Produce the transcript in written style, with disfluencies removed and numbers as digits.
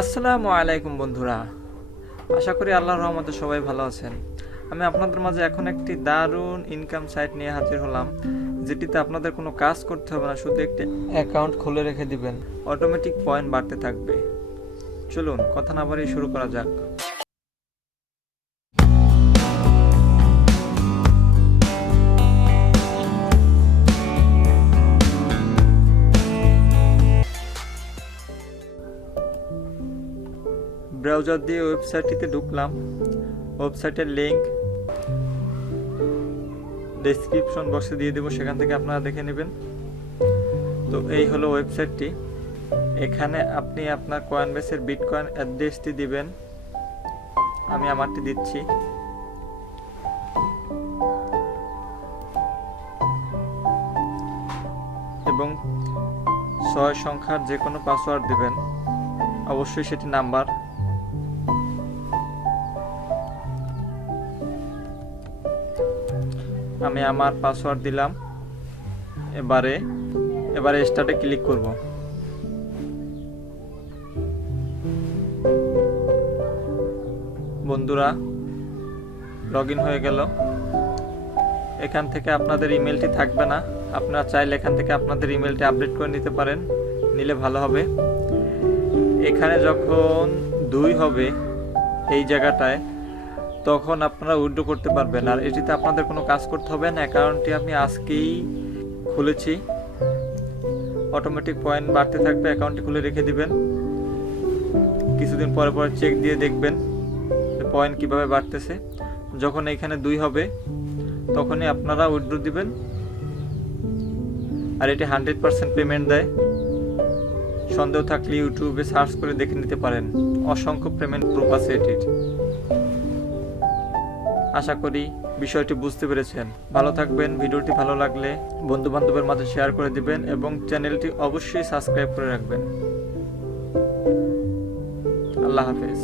আসসালামু আলাইকুম বন্ধুরা, আশা করি আল্লাহর রহমতে সবাই ভালো আছেন। আমি আপনাদের মাঝে এখন একটি দারুণ ইনকাম সাইট নিয়ে হাজির হলাম, যেটিতে আপনাদের কোনো কাজ করতে হবে না, শুধু একটি অ্যাকাউন্ট খুলে রেখে দিবেন, অটোমেটিক পয়েন্ট বাড়তে থাকবে। চলুন কথা না বাড়িয়ে শুরু করা যাক। ব্রাউজার দিয়ে ওয়েবসাইটটিতে ঢুকলাম। ওয়েবসাইটের লিংক ডেসক্রিপশন বক্সে দিয়ে দেবো, সেখান থেকে আপনারা দেখে নেবেন। তো এই হলো ওয়েবসাইটটি। এখানে আপনি আপনার কয়েনবেসের বিটকয়েন অ্যাড্রেসটি দিবেন। আমি আমারটি দিচ্ছি। এবং 6 সংখ্যার যে কোনো পাসওয়ার্ড দিবেন, অবশ্যই সেটি নাম্বার। আমি আমার পাসওয়ার্ড দিলাম। এবারে স্টার্টে ক্লিক করব। বন্ধুরা, লগ ইন হয়ে গেল। এখান থেকে আপনাদের ইমেলটি থাকবে না, আপনারা চাইলে এখান থেকে আপনাদের ইমেলটি আপডেট করে নিতে পারেন, নিলে ভালো হবে। এখানে যখন 2 হবে এই জায়গাটায়, তখন আপনারা উইথড্র করতে পারবেন। আর এটিতে আপনাদের কোনো কাজ করতে হবে না, অ্যাকাউন্টটি আমি আজকেই খুলেছি। অটোমেটিক পয়েন্ট বাড়তে থাকবে, অ্যাকাউন্টটি খুলে রেখে দিবেন। কিছুদিন পরে পরে চেক দিয়ে দেখবেন পয়েন্ট কিভাবে বাড়তেছে। যখন এখানে 2 হবে তখনই আপনারা উইথড্র দিবেন। আর এটি 100% পেমেন্ট দেয়। সন্দেহ থাকলে ইউটিউবে সার্চ করে দেখে নিতে পারেন, অসংখ্য পেমেন্ট প্রুফ আছে এটির। আশা করি বিষয়টি বুঝতে পেরেছেন। ভালো থাকবেন। ভিডিওটি ভালো লাগলে বন্ধু বান্ধবের মাঝে শেয়ার করে দিবেন এবং চ্যানেলটি অবশ্যই সাবস্ক্রাইব করে রাখবেন। আল্লাহ হাফেজ।